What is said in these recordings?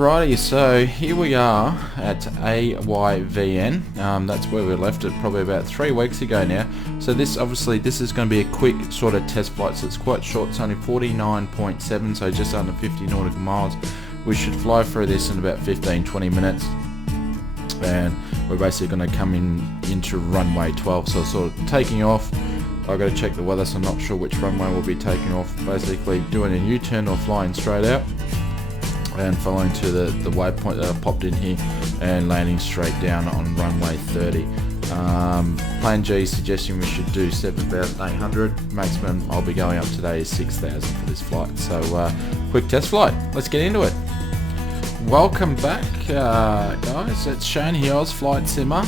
Alrighty, so here we are at AYVN. That's where we left it probably about 3 weeks ago now. So this is going to be a quick sort of test flight, so it's quite short. It's only 49.7, so just under 50 nautical miles. We should fly through this in about 15-20 minutes, and we're basically going to come into runway 12. So sort of taking off. I've got to check the weather, so I'm not sure which runway we'll be taking off. Basically doing a U-turn or flying straight out and following to the waypoint that I popped in here and landing straight down on runway 30. Plan G is suggesting we should do 7,800. Maximum I'll be going up today is 6,000 for this flight. So quick test flight. Let's get into it. Welcome back, guys. It's Shane here, Oz Flight Simmer.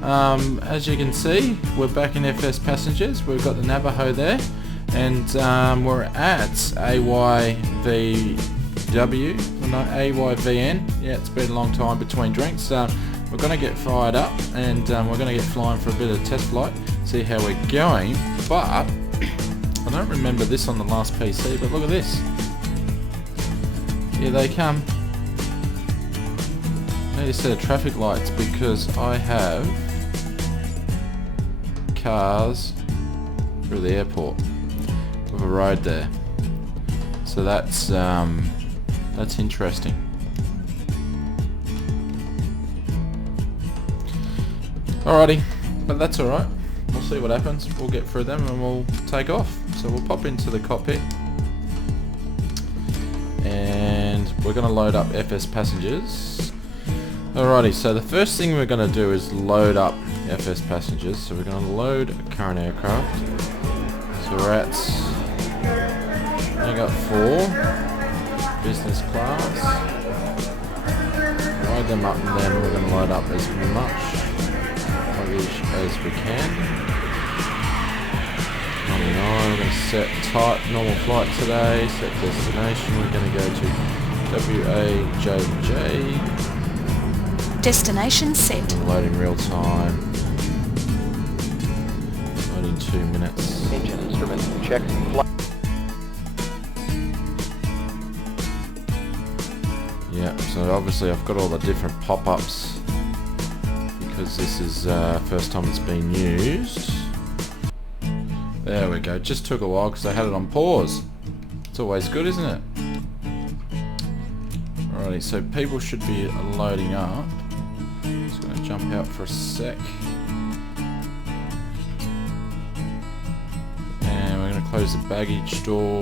As you can see, we're back in Fspassengers. We've got the Navajo there, and we're at AYVN. Yeah, it's been a long time between drinks. We're going to get fired up, and we're going to get flying for a bit of test flight, see how we're going. But I don't remember this on the last PC, but look at this. Here they come. I need a set of traffic lights because I have cars through the airport with a road there. So that's interesting. Alrighty, but that's alright. We'll see what happens. We'll get through them and we'll take off. So we'll pop into the cockpit and we're going to load up Fspassengers. Alrighty, so the first thing we're going to do is load up Fspassengers. So we're going to load current aircraft. So we're at, I got 4 business class. Load them up, and then we're going to load up as much luggage as we can. 99, we're going to set type, normal flight today, set destination, we're going to go to WAJJ. Destination set. Loading real time. Loading 2 minutes. Engine instruments check. Yeah, so obviously I've got all the different pop-ups because this is first time it's been used. There we go. Just took a while because I had it on pause. It's always good, isn't it? Alrighty, so people should be loading up. Just going to jump out for a sec. And we're going to close the baggage door.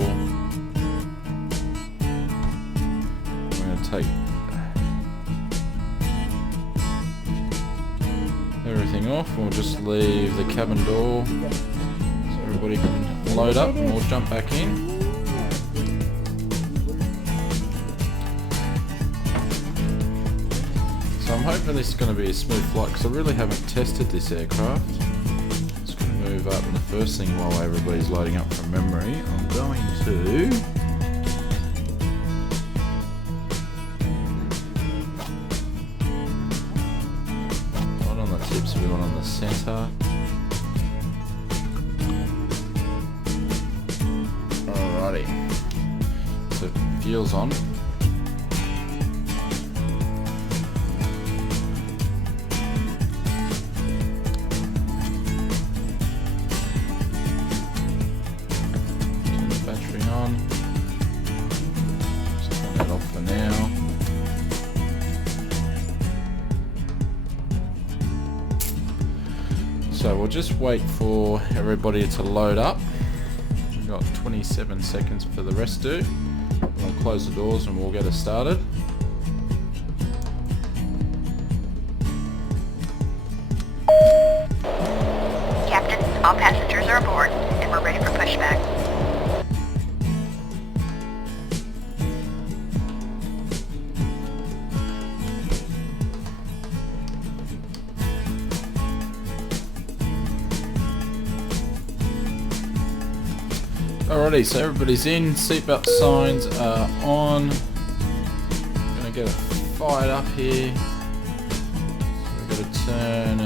We're going to take everything off. We'll just leave the cabin door so everybody can load up and we'll jump back in. So I'm hoping this is going to be a smooth flight because I really haven't tested this aircraft. Just going to move up, and the first thing while everybody's loading up from memory, I'm going to one on the tips, we want on the centre. Alrighty, so fuel's on. So we'll just wait for everybody to load up. We've got 27 seconds for the rest to do. We'll close the doors and we'll get us started. Captain, all passengers are aboard and we're ready for pushback. Alrighty, so everybody's in, seatbelt signs are on. I'm gonna get it fired up here. So we've got to turn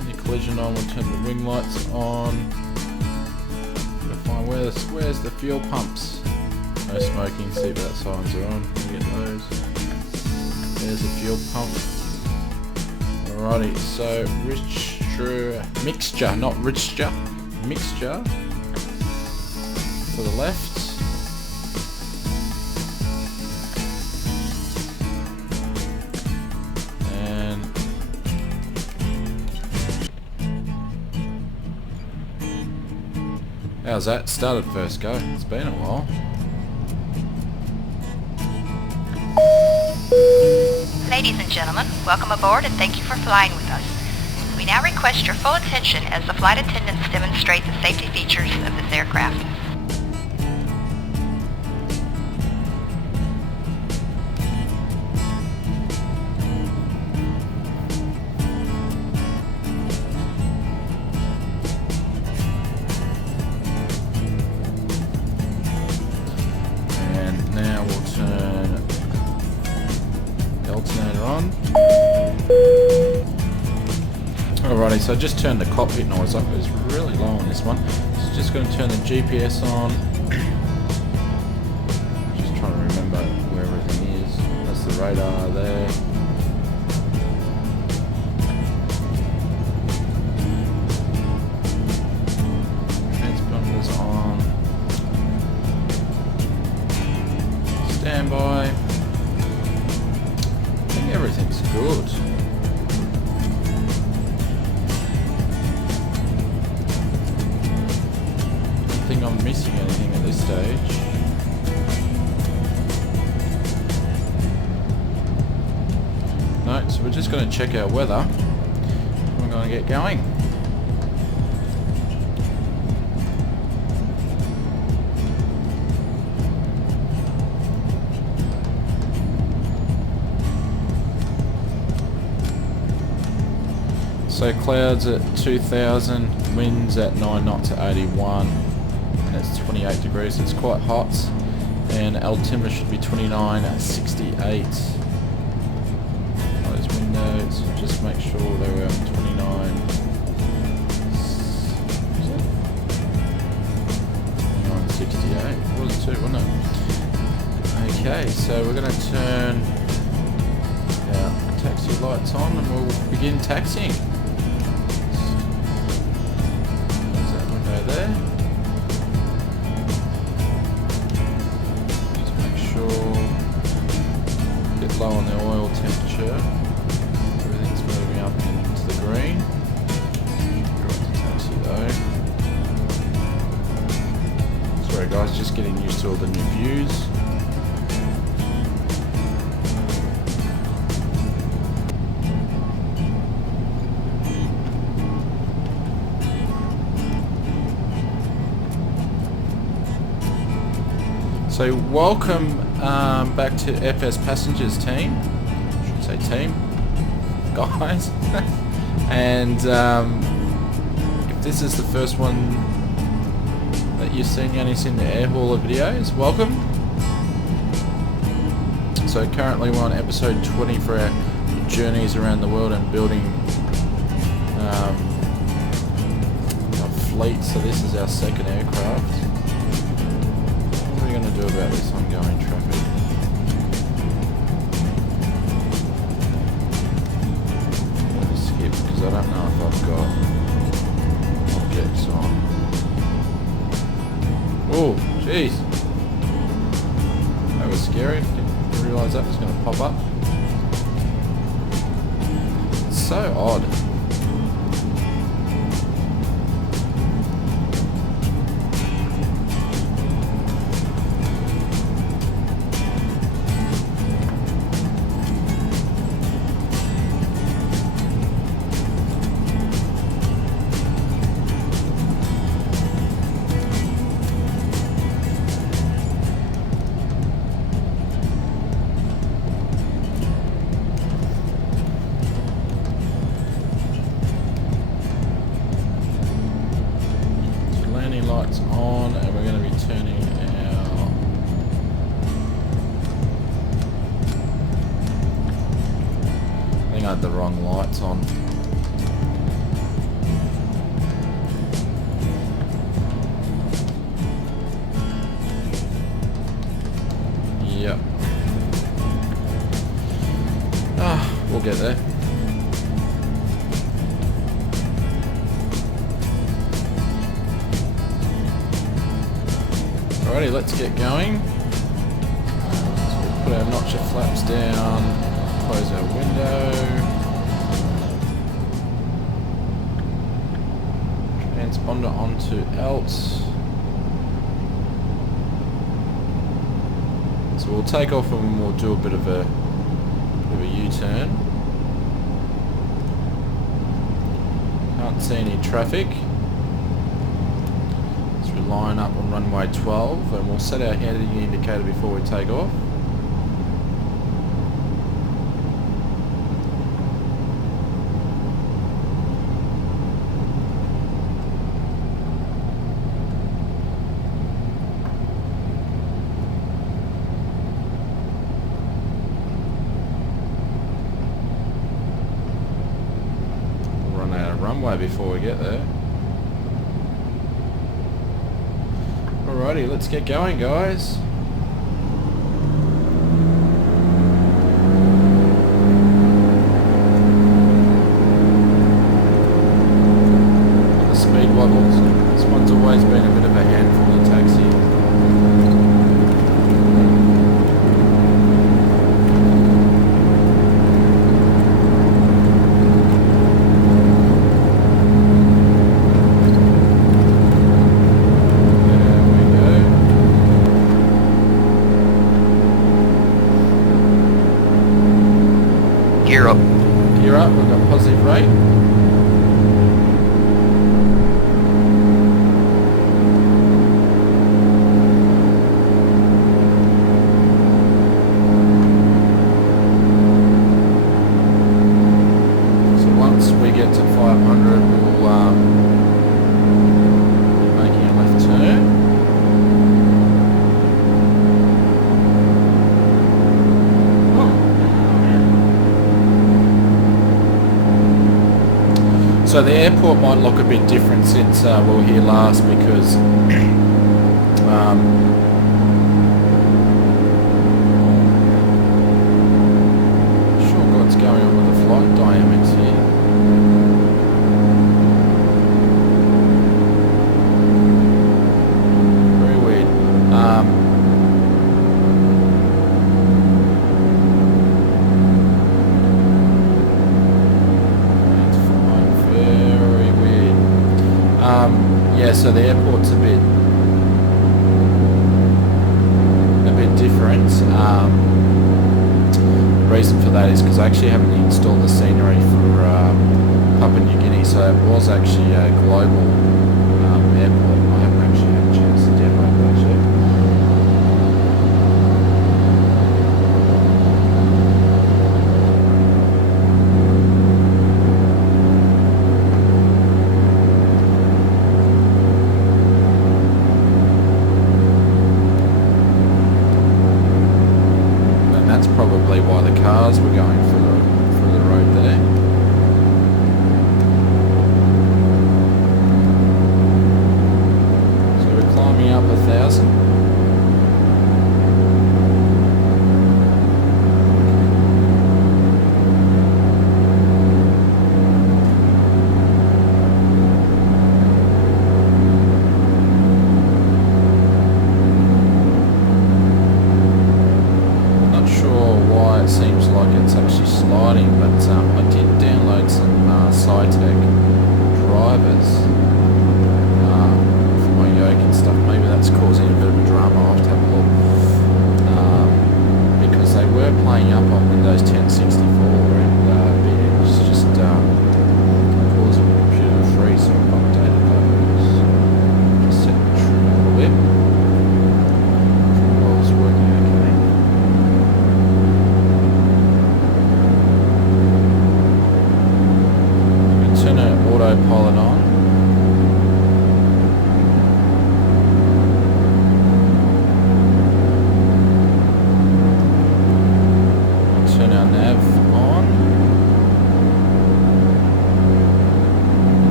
any collision on, we'll turn the wing lights on. Gotta find where's the fuel pumps. No smoking, seatbelt signs are on. We get those. There's a fuel pump. Alrighty, so mixture, not richture, mixture to the left. And how's that? Started first go. It's been a while. Ladies and gentlemen, welcome aboard and thank you for flying with us. We now request your full attention as the flight attendants demonstrate the safety features of this aircraft. And now we'll turn the alternator on. Alrighty, so I just turned the cockpit noise up. It was really low on this one. So just going to turn the GPS on. Just trying to remember where everything is. That's the radar there. Transponders on. Standby. I think everything's good. I'm missing anything at this stage. No, so we're just going to check our weather. We're going to get going. So clouds at 2,000, winds at 9 knots at 81. And it's 28 degrees, so it's quite hot, and altimeter should be 29 at 68. Close windows, just make sure they were 29. 68. What was it, 2, wasn't it? Okay, so we're going to turn our taxi lights on and we'll begin taxiing. There's that window there. Get low on the oil temperature. Everything's moving up into the green. Go into taxi though. Sorry guys, just getting used to all the new views. So welcome back to Fspassengers team. I should say team, guys. And if this is the first one that you've seen, you only seen the air hauler videos, welcome. So currently we're on episode 20 for our journeys around the world and building a fleet. So this is our second aircraft. What are we going to do about this ongoing traffic? Let me skip because I don't know if I've got objects on. Oh, jeez. That was scary. Didn't realise that was going to pop up. It's so odd. Lights on, and we're going to be turning our I think I had the wrong lights on. Yep. We'll get there. Alrighty, let's get going. So we'll put our notcher flaps down, close our window. Transponder onto else. So we'll take off and we'll do a bit of a U-turn. Can't see any traffic. So we line up on runway 12 and we'll set our heading indicator before we take off. Runway before we get there. Alrighty, let's get going, guys. The speed wobbles. This one's always been a bit of a handful to taxi. Gear up. Gear up, we've got positive rate. So once we get to 500, we'll be making a left turn. So the airport might look a bit different since we were here last because sure what's going on with the flight dynamics here. Very weird. Yeah, so the airport's a bit different. The reason for that is because I actually haven't installed the scenery for Papua New Guinea, so it was actually a global airport. I haven't actually had a chance to demo that yet. Probably why the cars were going through the road there. So we're climbing up 1,000. It seems like it's actually sliding, but I did download some SciTech drivers for my yoke and stuff. Maybe that's causing a bit of a drama. I'll have to have a look because they were playing up on Windows 1064 and it's just causing the computer to freeze, so I've updated those. Just set the trim a little bit. Trim was working okay. Autopilot on. Turn our nav on.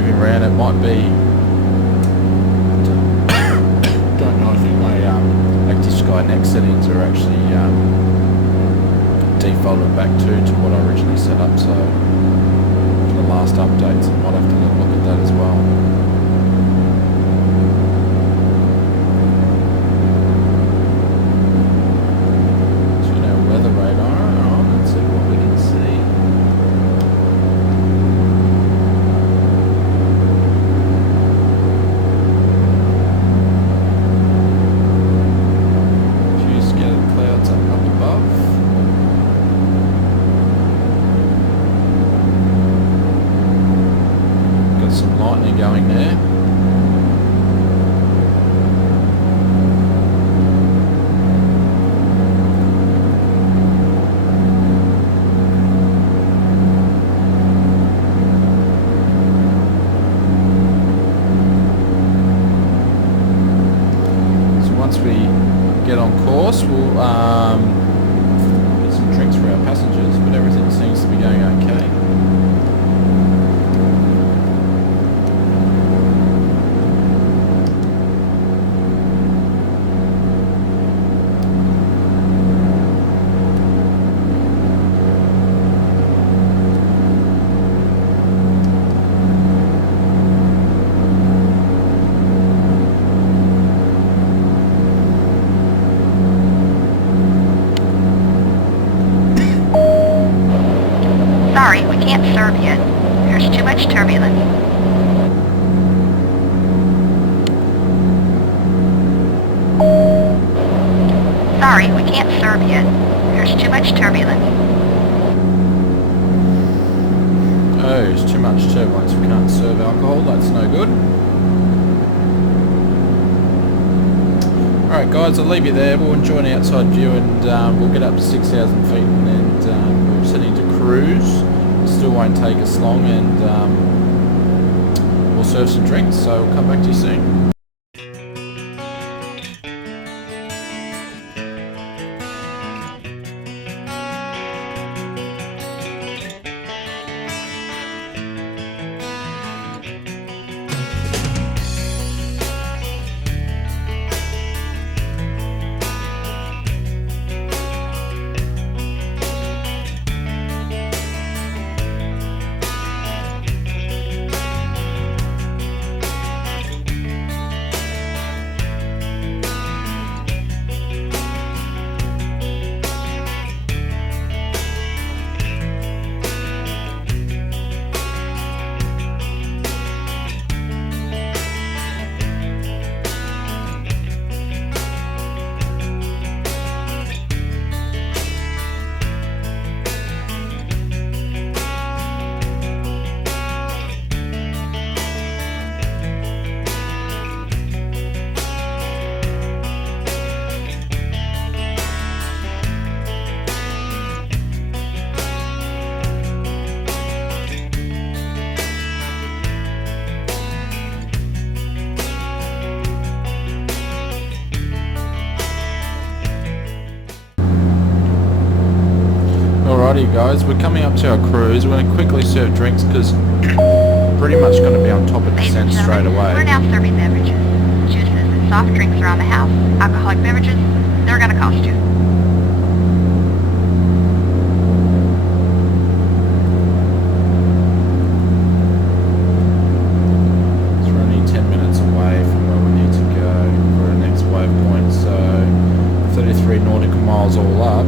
moving around. It might be. Don't know. I think my Active Skynet settings are actually defaulted back to what I originally set up. So for the last updates, I might have to look at that as well. Going there. So once we get on course, we'll get some drinks for our passengers, but everything seems to be going okay. Sorry, we can't serve yet. There's too much turbulence. Sorry, we can't serve yet. There's too much turbulence. Oh, there's too much turbulence. We can't serve alcohol. That's no good. Alright guys, I'll leave you there. We'll enjoy an outside view and we'll get up to 6,000 feet and then we're setting to cruise. It still won't take us long and we'll serve some drinks, so we'll come back to you soon. Alrighty guys, we're coming up to our cruise. We're going to quickly serve drinks because pretty much going to be on top of the descent straight away. We're now serving beverages. Juices and soft drinks around the house. Alcoholic beverages, they're going to cost you. So we're only 10 minutes away from where we need to go for our next waypoint, so 33 nautical miles all up.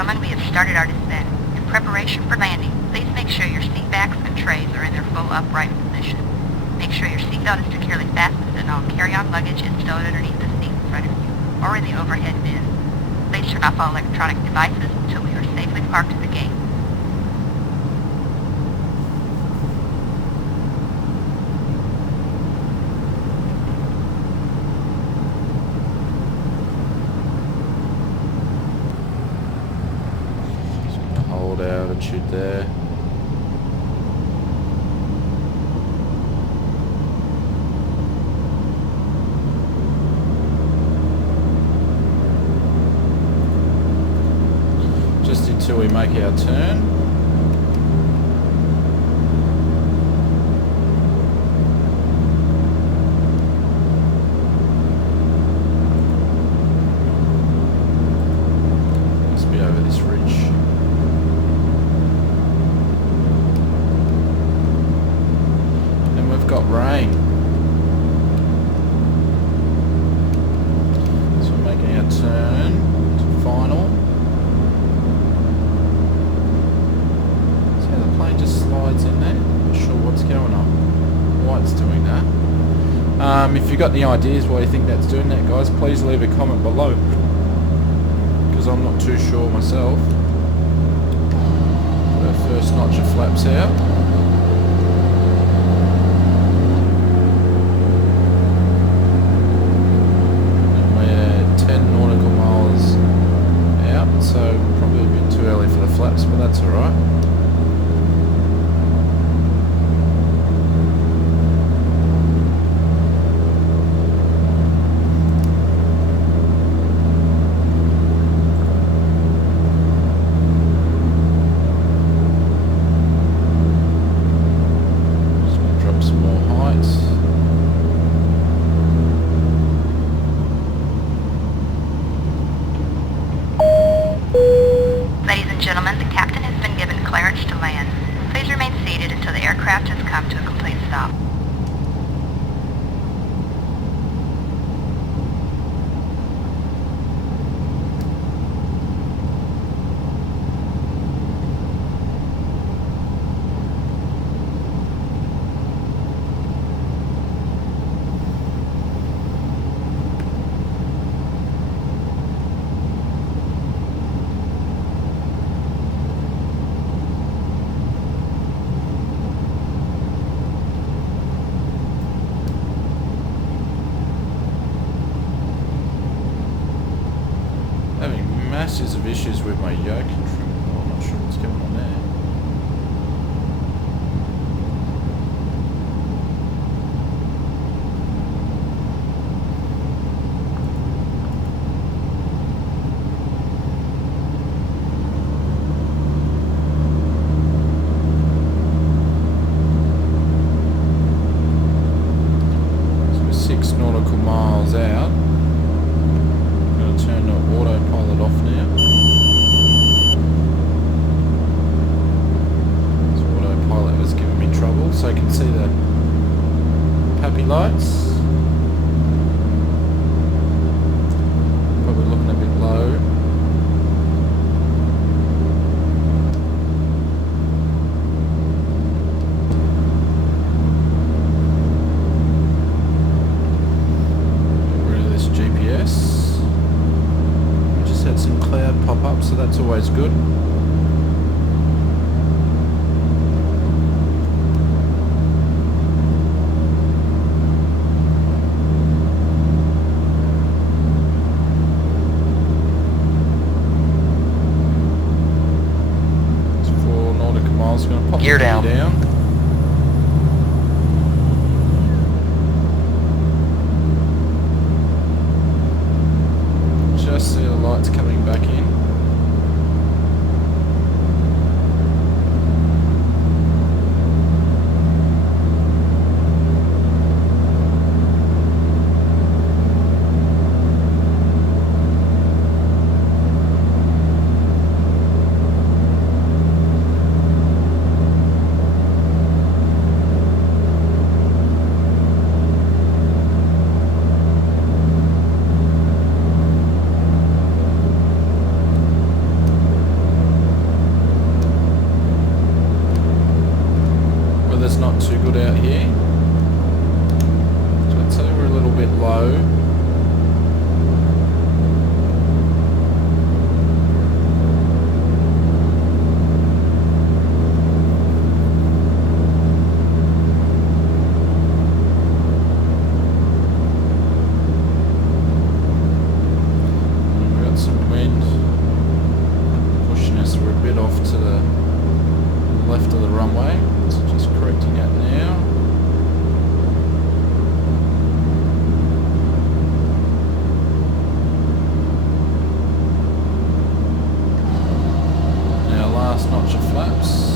gentlemen, we have started our descent. In preparation for landing, please make sure your seat backs and trays are in their full upright position. Make sure your seatbelt is securely fastened and all carry-on luggage is stowed underneath the seat in front of you or in the overhead bin. Please turn off all electronic devices until we are safely parked at the gate. Hold altitude there. Just until we make our turn. Must be over this ridge. And we've got rain. So we're making our turn to final. Just slides in there. Not sure what's going on, why it's doing that. If you've got any ideas why you think that's doing that, guys, please leave a comment below, because I'm not too sure myself. Put our first notch of flaps out. And we're 10 nautical miles out, so probably a bit too early for the flaps, but that's alright. Gentlemen, the captain has been given clearance to land. Please remain seated until the aircraft has come to a complete stop. Having masses of issues with my yoke control. I'm not sure what's going on there. So we're 6 nautical miles out. Turn the autopilot off now. This autopilot was giving me trouble, so I can see the happy lights. Probably looking a bit low. Get rid of this GPS. Had some cloud pop up, so that's always good. It's 4 nautical miles. Going to pop gear down. Just see the lights coming back in. good out here. So I'd say we're a little bit low. We've got some wind pushing us. We're a bit off to the left of the runway. So just correcting that now. Now last notch of flaps.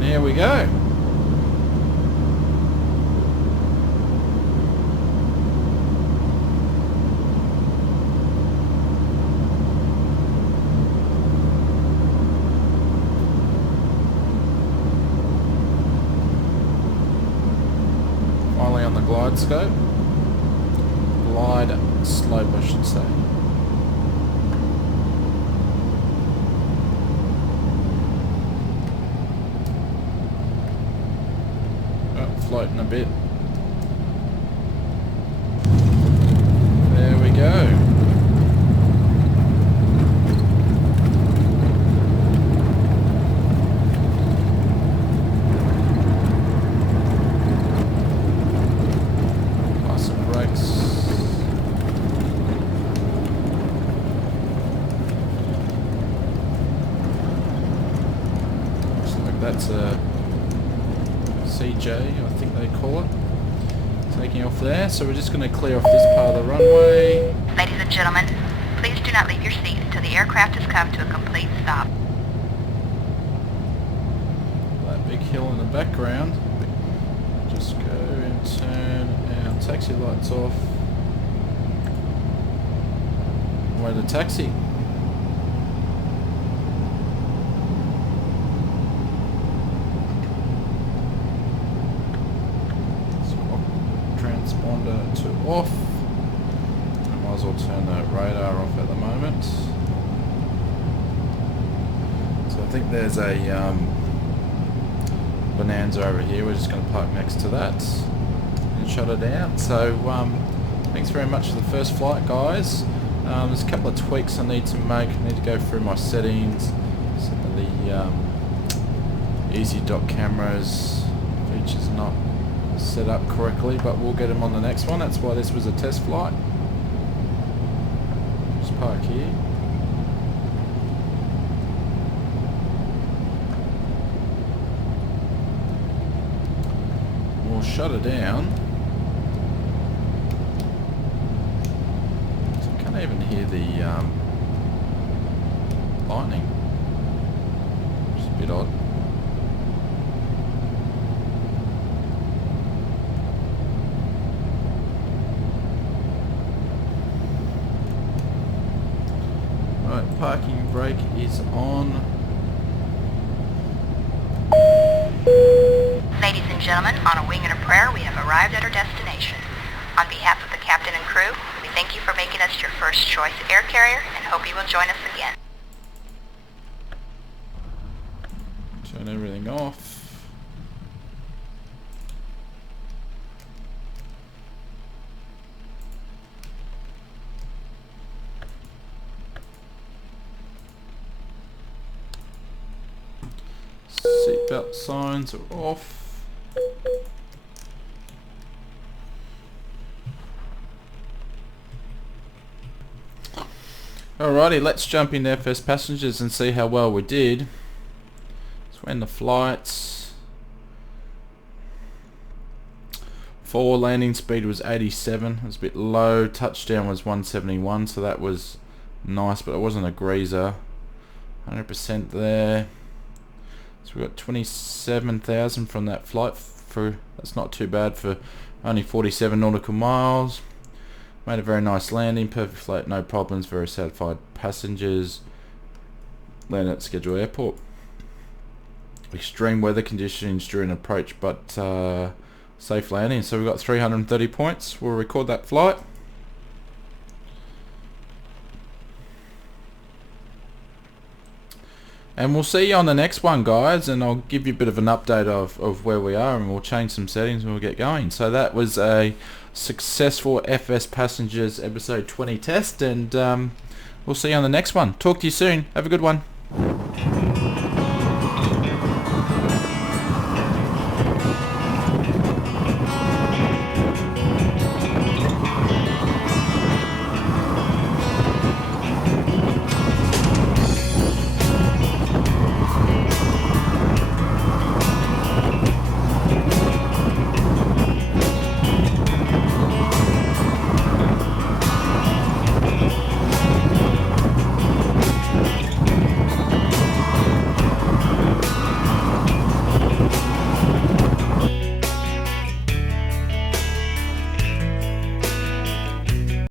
There we go. Finally on the glide scope. Glide slope, I should say. Floating a bit. There we go. Apply some brakes. Looks like that's a CJ, I think they call it. Taking off there, so we're just going to clear off this part of the runway. Ladies and gentlemen, please do not leave your seat until the aircraft has come to a complete stop. That big hill in the background. Just go and turn our taxi lights off. Way to taxi. Transponder to off. I might as well turn the radar off at the moment. So I think there's a Bonanza over here. We're just going to park next to that and shut it out. So thanks very much for the first flight, guys. There's a couple of tweaks I need to make. I need to go through my settings. Some of the EzDok cameras features not set up correctly, but we'll get them on the next one. That's why this was a test flight. Just park here. We'll shut it down. So I can't even hear the lightning. It's a bit odd. Parking brake is on. Ladies and gentlemen, on a wing and a prayer, we have arrived at our destination. On behalf of the captain and crew, we thank you for making us your first choice air carrier and hope you will join us again. Turn everything off. Seatbelt signs are off. Alrighty, let's jump in there first passengers and see how well we did. So when the flights. Forward landing speed was 87. It was a bit low. Touchdown was 171, so that was nice, but it wasn't a greaser. 100% there. So we got 27,000 from that flight. that's not too bad for only 47 nautical miles. Made a very nice landing, perfect flight, no problems, very satisfied passengers. Landed at scheduled airport. Extreme weather conditions during approach, but safe landing. So we've got 330 points. We'll record that flight. And we'll see you on the next one, guys, and I'll give you a bit of an update of where we are, and we'll change some settings and we'll get going. So that was a successful Fspassengers episode 20 test, and we'll see you on the next one. Talk to you soon. Have a good one.